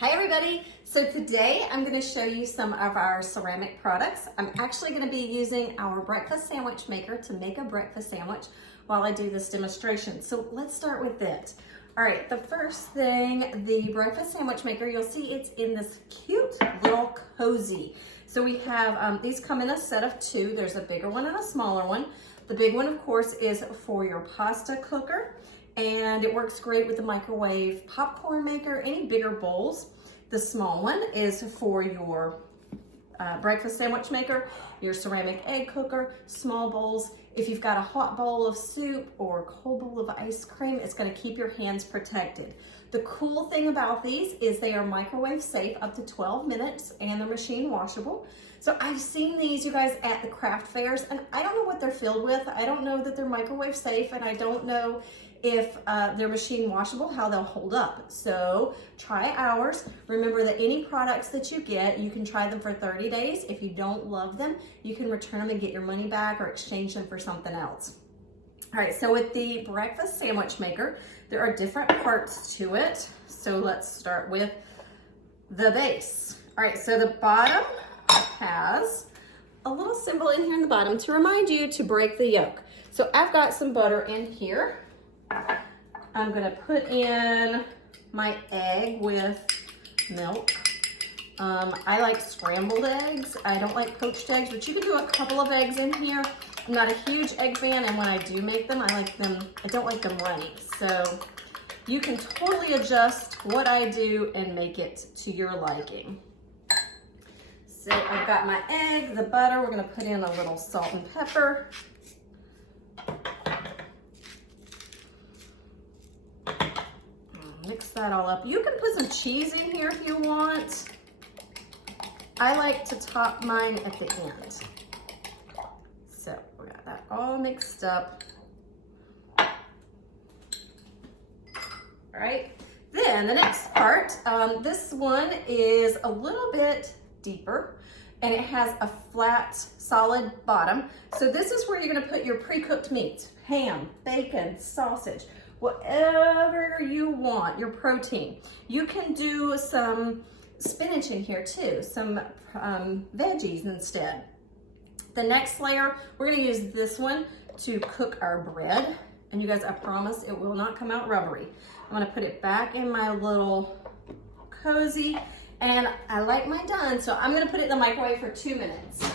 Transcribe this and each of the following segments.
Hi everybody! So today I'm going to show you some of our ceramic products. I'm actually going to be using our breakfast sandwich maker to make a breakfast sandwich while I do this demonstration. So let's start with it. Alright, the first thing, the breakfast sandwich maker, you'll see it's in this cute little cozy. So we have, these come in a set of two. There's a bigger one and a smaller one. The big one, of course, is for your pasta cooker. And it works great with the microwave popcorn maker, any bigger bowls. The small one is for your breakfast sandwich maker, your ceramic egg cooker, small bowls. If you've got a hot bowl of soup or a cold bowl of ice cream, it's gonna keep your hands protected. The cool thing about these is they are microwave safe up to 12 minutes and they're machine washable. So I've seen these, you guys, at the craft fairs, and I don't know what they're filled with. I don't know that they're microwave safe, and I don't know if they're machine washable, how they'll hold up. So try ours. Remember that any products that you get, you can try them for 30 days. If you don't love them, you can return them and get your money back or exchange them for something else. All right, so with the breakfast sandwich maker, there are different parts to it. So let's start with the base. All right, so the bottom has a little symbol in here in the bottom to remind you to break the yolk. So I've got some butter in here. I'm gonna put in my egg with milk. I like scrambled eggs. I don't like poached eggs, but you can do a couple of eggs in here. I'm not a huge egg fan, and when I do make them, I don't like them runny. So you can totally adjust what I do and make it to your liking. So I've got my egg, the butter, we're gonna put in a little salt and pepper. Mix that all up. You can put some cheese in here if you want. I like to top mine at the end. So we got that all mixed up. All right, then the next part, this one is a little bit deeper and it has a flat, solid bottom. So this is where you're gonna put your pre-cooked meat, ham, bacon, sausage, whatever you want, your protein. You can do some spinach in here too, some veggies instead. The next layer, we're gonna use this one to cook our bread. And you guys, I promise it will not come out rubbery. I'm gonna put it back in my little cozy, and I like mine done, so I'm gonna put it in the microwave for 2 minutes.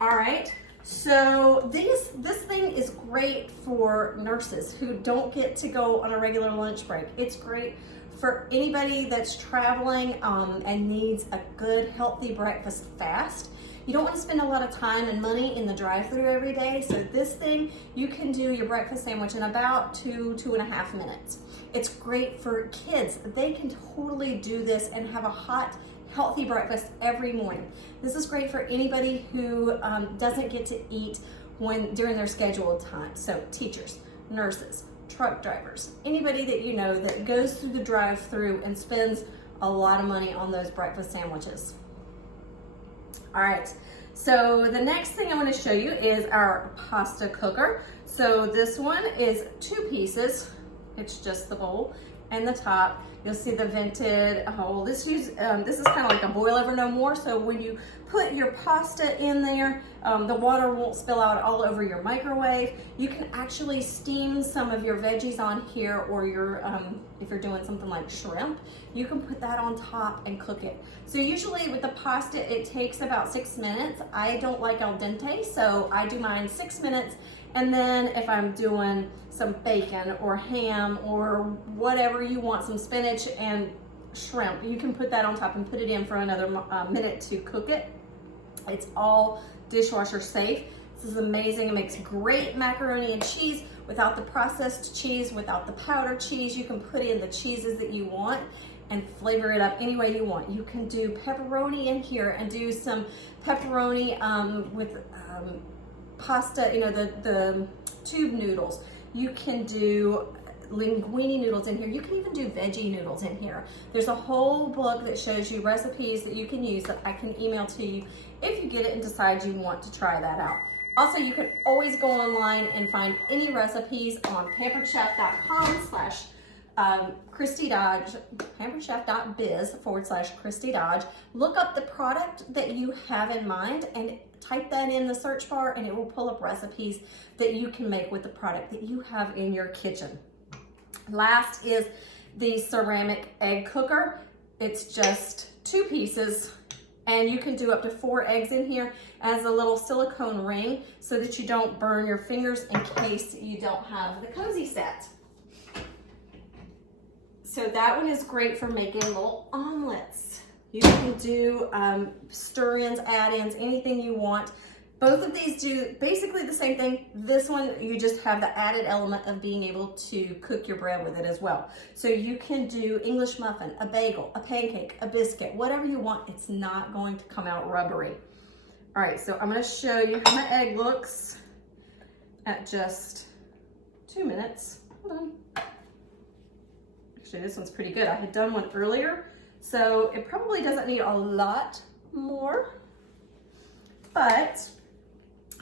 All right, so this thing is great for nurses who don't get to go on a regular lunch break. It's great for anybody that's traveling and needs a good, healthy breakfast fast. You don't want to spend a lot of time and money in the drive-thru every day, so this thing, you can do your breakfast sandwich in about 2.5 minutes. It's great for kids. They can totally do this and have a hot, healthy breakfast every morning. This is great for anybody who doesn't get to eat during their scheduled time. So teachers, nurses, truck drivers, anybody that you know that goes through the drive-thru and spends a lot of money on those breakfast sandwiches. All right, so the next thing I want to show you is our pasta cooker. So this one is 2 pieces. It's just the bowl and the top. You'll see the vented hole. This is kind of like a boil over no more. So when you put your pasta in there, the water won't spill out all over your microwave. You can actually steam some of your veggies on here, or your if you're doing something like shrimp, you can put that on top and cook it. So usually with the pasta, it takes about 6 minutes. I don't like al dente, so I do mine 6 minutes. And then if I'm doing some bacon or ham or whatever you want, some spinach and shrimp, you can put that on top and put it in for another minute to cook it. It's all dishwasher safe. This is amazing. It makes great macaroni and cheese without the processed cheese, without the powdered cheese. You can put in the cheeses that you want and flavor it up any way you want. You can do pepperoni in here and do some pepperoni with pasta, you know, the tube noodles. You can do linguine noodles in here. You can even do veggie noodles in here. There's a whole book that shows you recipes that you can use that I can email to you if you get it and decide you want to try that out. Also, you can always go online and find any recipes on pamperedchef.com/Christy Dodge, pamperedchef.biz/Christy Dodge. Look up the product that you have in mind and type that in the search bar, and it will pull up recipes that you can make with the product that you have in your kitchen. Last is the ceramic egg cooker. It's just 2 pieces, and you can do up to 4 eggs in here as a little silicone ring so that you don't burn your fingers in case you don't have the cozy set. So that one is great for making little omelets. You can do stir-ins, add-ins, anything you want. Both of these do basically the same thing. This one, you just have the added element of being able to cook your bread with it as well. So you can do English muffin, a bagel, a pancake, a biscuit, whatever you want. It's not going to come out rubbery. All right, so I'm gonna show you how my egg looks at just 2 minutes. Hold on. Actually, this one's pretty good. I had done one earlier, so it probably doesn't need a lot more, but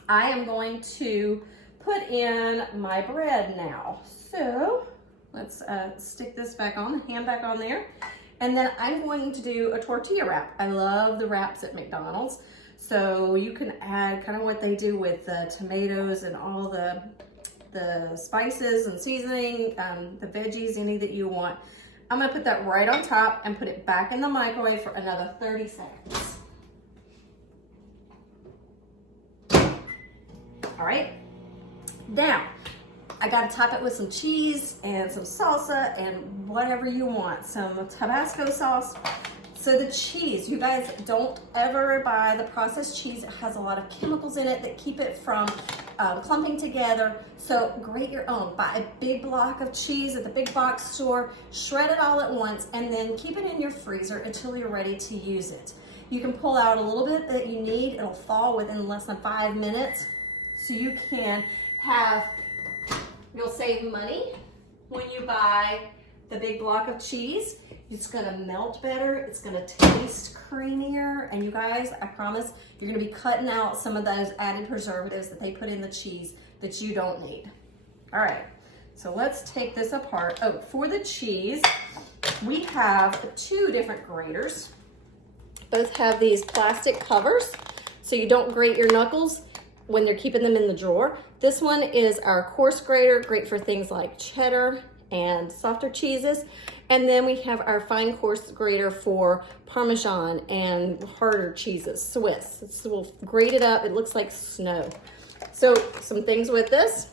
I am going to put in my bread now. So let's stick this back on, the ham back on there. And then I'm going to do a tortilla wrap. I love the wraps at McDonald's. So you can add kind of what they do with the tomatoes and all the spices and seasoning, the veggies, any that you want. I'm gonna put that right on top and put it back in the microwave for another 30 seconds. All right, now I gotta top it with some cheese and some salsa and whatever you want, some Tabasco sauce. So the cheese, you guys don't ever buy the processed cheese. It has a lot of chemicals in it that keep it from clumping together. So grate your own. Buy a big block of cheese at the big box store, shred it all at once, and then keep it in your freezer until you're ready to use it. You can pull out a little bit that you need. It'll thaw within less than 5 minutes. So you can have, you'll save money when you buy the big block of cheese. It's gonna melt better, it's gonna taste creamier, and you guys, I promise, you're gonna be cutting out some of those added preservatives that they put in the cheese that you don't need. All right, so let's take this apart. Oh, for the cheese, we have 2 different graters. Both have these plastic covers, so you don't grate your knuckles when they're keeping them in the drawer. This one is our coarse grater, great for things like cheddar and softer cheeses. And then we have our fine coarse grater for Parmesan and harder cheeses, Swiss. So we'll grate it up. It looks like snow. So some things with this.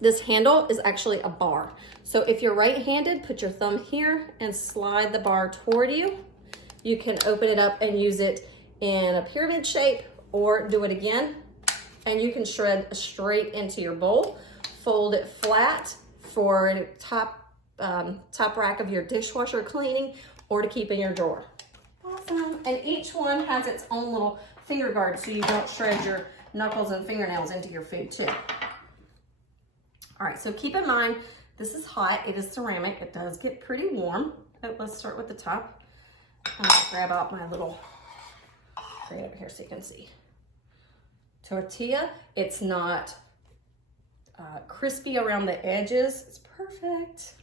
This handle is actually a bar. So if you're right-handed, put your thumb here and slide the bar toward you. You can open it up and use it in a pyramid shape, or do it again. And you can shred straight into your bowl. Fold it flat for top rack of your dishwasher cleaning, or to keep in your drawer. Awesome. And each one has its own little finger guard so you don't shred your knuckles and fingernails into your food too. All right, so keep in mind, this is hot. It is ceramic. It does get pretty warm. But let's start with the top. I'm gonna grab out my little tray over here so you can see. Tortilla, it's not crispy around the edges. It's perfect.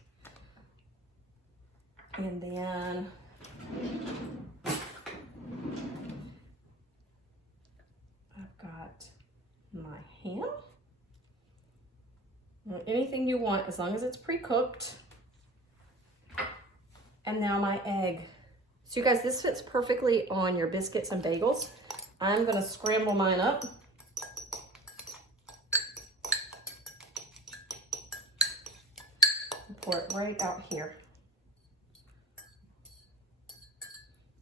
And then I've got my ham. Anything you want, as long as it's pre-cooked. And now my egg. So you guys, this fits perfectly on your biscuits and bagels. I'm gonna scramble mine up. Pour it right out here.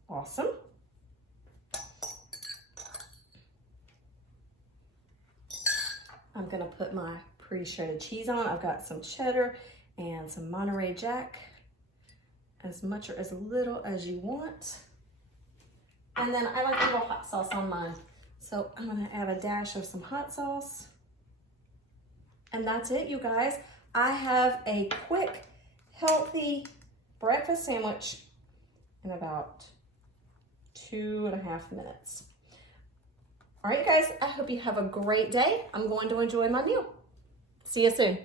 Awesome. I'm gonna put my pre-shredded cheese on. I've got some cheddar and some Monterey Jack, as much or as little as you want. And then I like a little hot sauce on mine. So I'm gonna add a dash of some hot sauce. And that's it, you guys. I have a quick, healthy breakfast sandwich in about 2.5 minutes. All right, guys, I hope you have a great day. I'm going to enjoy my meal. See you soon.